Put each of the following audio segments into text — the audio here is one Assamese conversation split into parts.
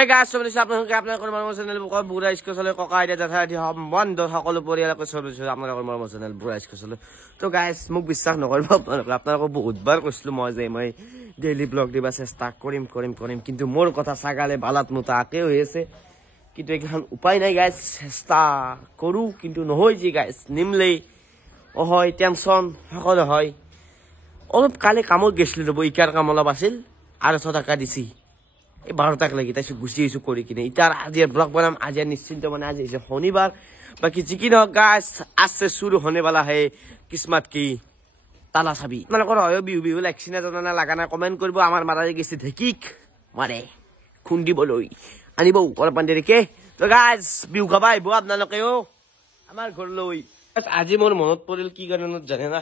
এই গাছ চলিছে আপোনালোকে আপোনালোকৰ মৰমৰ চেনেল বুঢ়া স্কুচলে ককা আইতা জেঠা আদি সম্বন্ধ সকলো পৰিয়ালকে চলিছে আপোনালোকৰ মৰমৰ চেনেল বুঢ়া স্কুচলে তো গাইজ মোক বিশ্বাস নকৰিব আপোনালোকক বহুতবাৰ কৈছিলো মই ডেইলি ব্লগ দিবা চেষ্টা কৰিম কিন্তু মোৰ কথা ছাগালে বালাত মোটা আকে হৈ আছে কিন্তু এখন উপায় নাই গাইজ চেষ্টা কৰো কিন্তু নহয় যি গাইজ নিমলেই হয় টেনচন সকলো হয় অলপ কালি কামত গৈছিলো ৰ'ব ইকাৰ কাম অলপ আছিল 800 টকা দিছি এই 12 টাক লাগি তাইছো গুছি আহিছো কৰি কিনে ইটাৰ আজি ব্লগ বনাম আজি নিশ্চিন্ত মানে আজি শনিবাৰ বাকি যি নহওক গাইজ আছে শুৰু होने वाला है किस्मत की তালা চাবি আপোনালোকৰ হয় বিহু লাগছিনা জানা লাগা না কমেন্ট কৰিব আমাৰ মাৰাৰে গেছি ঢেকিক মাৰে খুন্দিবলৈ আনিব অলপমান দেৰিকে তো গাইজ বিহু খাবা আহিব আপোনালোকেও আমাৰ ঘৰলৈ আজি মোৰ মনত পৰিল কি কাৰণত জানে না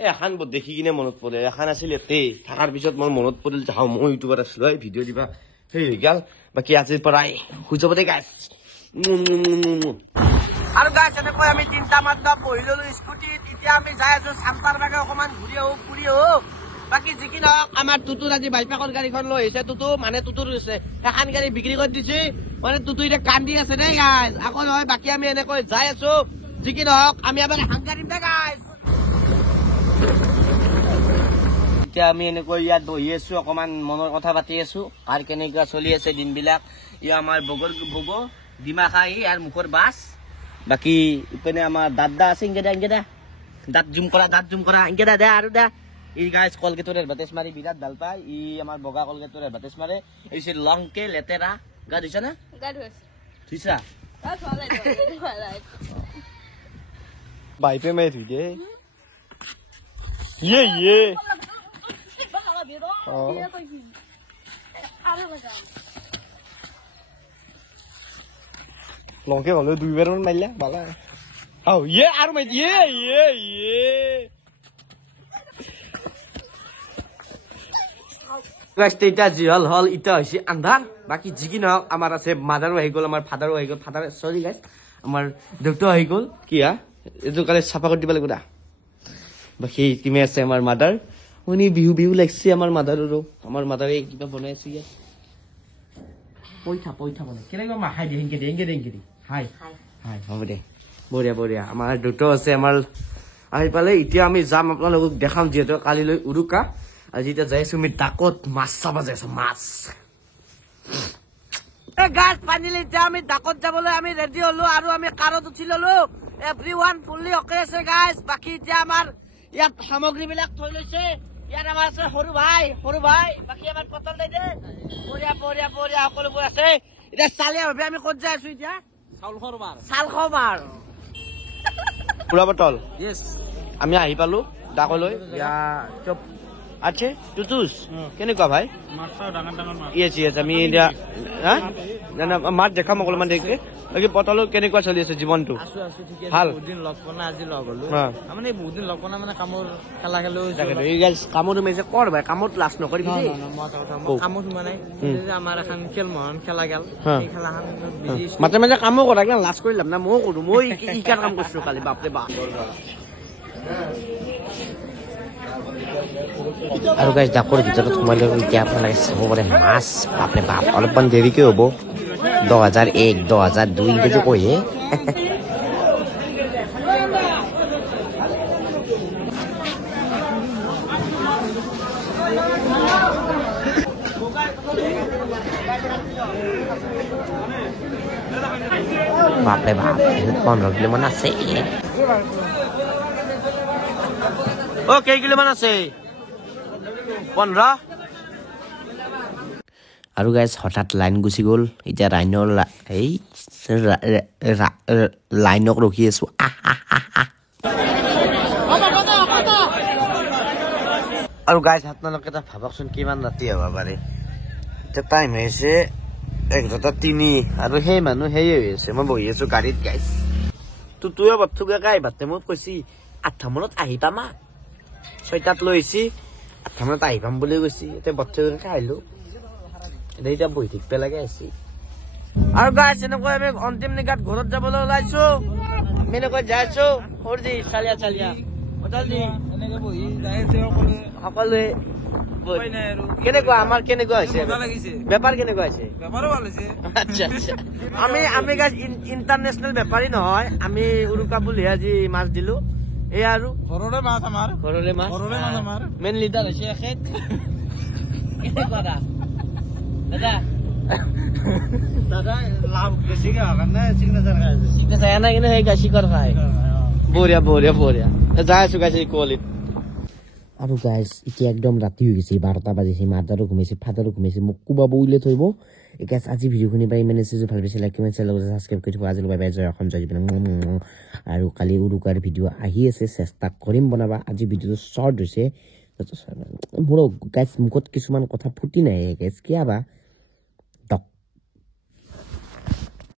এখন দেখি কিনে মনত পৰে এখন আছিল এতে থাকাৰ পিছত মোৰ মনত পৰিল যাও মই ইউটিউবত আছিলো ভিডিঅ' দিবা সেই হৈ গেল বাকি আজিৰ পৰাই হৈ যাব দে গাইজ আৰু গাইজ এনেকৈ আমি তিনটা মাত্ৰা বহি ললো স্কুটিত এতিয়া আমি যাই আছো চাম্পাৰ বাগে অকমান ঘূৰি আহো বাকি যি কি নহওক আমাৰ টুটুৰ আজি বাইপাকৰ গাড়ীখন লৈ আহিছে টুটু মানে টুটুৰ হৈছে এখন গাড়ী বিক্ৰী কৰি দিছে মানে টুটু এতিয়া কান্দি আছে দেই গাইজ আকৌ নহয় বাকি আমি এনেকৈ যাই আছো যি কি নহওক আমি এবাৰ হাংগাৰিম দে গাইজ এতিয়া আমি এনেকৈ ইয়াত বহি আছো অকমান মনৰ কথা পাতি আছো আৰু কেনেকুৱা চলি আছে দিনবিলাক ই আমাৰ বগৰ ডিমা খাই আৰু মুখৰ বাছ বাকি ইপিনে আমাৰ দাদা আছে ইংগেদা দাঁত জুম কৰা ইংগেদা দে আৰু দা ই গাইজ কলগেটৰ এডভাৰটাইজ মাৰি বিৰাট ভাল পায় ই আমাৰ বগা কলগেটৰ এডভাৰটাইজ মাৰে এই যে লংকে লেতেৰা গা ধুইছা না গা ধুইছা বাইপে মে ধুই দে ये লংকে হলো দুইবার মান মাইলা বালা আও ये আর মাই ये গাইস্টেটা জিহল হল ইটা হইছে আন্ধার বাকি জিকি নহক আমার আছে মাদারও হই গল আমার ফাদারও হই গল ফাদার সরি গাইস আমার ডক্টর হই গল কিয়া এটো কালে সাফা কৰি দিব লাগিব দা বাকি কিমে আছে আমাৰ মাদাৰ উনি বিহু লাগছে আমাৰ মাদাৰৰো আমার মাদারে কিবা বনাইছে ইয়া পইঠা বনাই কেনেকৈ মা হাই দেংগে হাই হ'ব দে বঢ়িয়া আমাৰ দুটো আছে আমাৰ আহি পালে এতিয়া আমি যাম আপোনালোকক দেখাম যেহেতু কালিলৈ উৰুকা আজি এতিয়া যাইছো আমি ডাকত মাছ চাবা যাইছো মাছ গাছ পানীলৈ এতিয়া আমি ডাকত যাবলৈ আমি ৰেডি হলো আৰু আমি কাৰত উঠি ললো এভৰিৱান ফুললি অকে আছে গাইজ বাকি এতিয়া আমাৰ ইয়াত সামগ্ৰীবিলাক থৈ লৈছে ইয়াত আমাৰ আছে সৰু ভাই বাকি আমাৰ পটল দে বঢ়িয়া সকলোবোৰ আছে এতিয়া চালিয়া ভাবে আমি ক'ত যাই আছো এতিয়া চাল খবাৰ পুৰা পটল ইয়েছ আমি আহি পালো ডাকলৈ চব আছে টুটুস কেনেকুৱা ভাই ইয়েছ আমি এতিয়া মাছ দেখাম অকণমান দেৰিকে বাকি পটল কেনেকুৱা চলি আছে জীৱনটো ভাল বহুদিন লগ পোৱা আজি লগ হলো মানে বহুদিন লগ পোৱা মানে কামৰ খেলা খেলো কামত সোমাইছে কৰ ভাই কামত লাজ নকৰিবি কামত সোমা নাই আমাৰ এখন খেলা গেল খেলাখন মাজে মাজে কামো কৰা লাজ কৰি লাভ না ময়ো কৰো মই ইকাৰ কাম কৰিছো কালি বাপৰে বাপ আৰু গাইজ ডাকৰ ভিতৰত সোমাই লৈ এতিয়া আপোনালোকে চাব পাৰে মাছ বাপৰে বাপ অলপমান দেৰিকে হ'ব 2001 2002 ইংৰাজী কয়ে বাপৰে বাপ 15 কিলো মান আছে কেই কিলো মান আছে 15 আৰু গাইজ হঠাৎ লাইন গুচি গ'ল এতিয়া ৰাইনৰ এই লাইনক ৰখি আছো আৰু গাইজ আপোনালোকে এটা ভাবকচোন কিমান ৰাতি হ'ব পাৰে এতিয়া টাইম হৈছে 1:03 আৰু সেই মানুহ সেয়ে হৈ আছে মই বহি আছো গাড়ীত গাইজ তুতুৱে বথুকে গাই ভাতে মোক কৈছি 8 মানত আহি পামা 6টাত লৈ আহিছি 8 মানত আহি পাম বুলি কৈছি এতিয়া বথুকে খাইলো এতিয়া বহি থাকিব লাগে আছে আৰু গাইছ এনেকৈ আমি অন্তিম নিগাত ঘৰত যাবলৈ ওলাইছো আমি এনেকৈ যাইছো সৰজি চালিয়া পটলজি এনেকৈ বহি যাই আছে সকলোৱে কেনেকুৱা আমাৰ কেনেকুৱা হৈছে বেপাৰ কেনেকুৱা হৈছে আচ্ছা আচ্ছা আমি গাইজ ইণ্টাৰনেশ্যনেল বেপাৰী নহয় আমি উৰুকা বুলি আজি মাছ দিলো এই আৰু ঘৰৰে মাছ আমাৰ মেইন লিডাৰ হৈছে এখেত কেনেকুৱা দাদা লাভ বেছিকে হোৱাৰ কাৰণে চিগনেচাৰ এনে কিন্তু সেই গাছিকৰ খায় বঢ়িয়া বঢ়িয়া বঢ়িয়া যাই আছো গাইছে কোৱালিটি আৰু গাইজ এতিয়া একদম ৰাতি হৈ গৈছে 12টা বাজিছে মাদাৰো ঘুমাইছে ফাদাৰো ঘুমাইছে মোক কোবাব উলিয়াই থৰিব গাইজ আজি ভিডিঅ'খিনি পাই মানে ভাল পাইছে লাইক কিমান চেনেল ছাবস্ক্ৰাইব কৰি থব আজি বাই বাই জয় অসম জয় জীৱন আৰু কালি উৰুকাৰ ভিডিঅ' আহি আছে চেষ্টা কৰিম বনাবা আজি ভিডিঅ'টো শ্বৰ্ট হৈছে মোৰ গাইজ মুখত কিছুমান কথা ফুটি নাহে গাইজ কিয় বা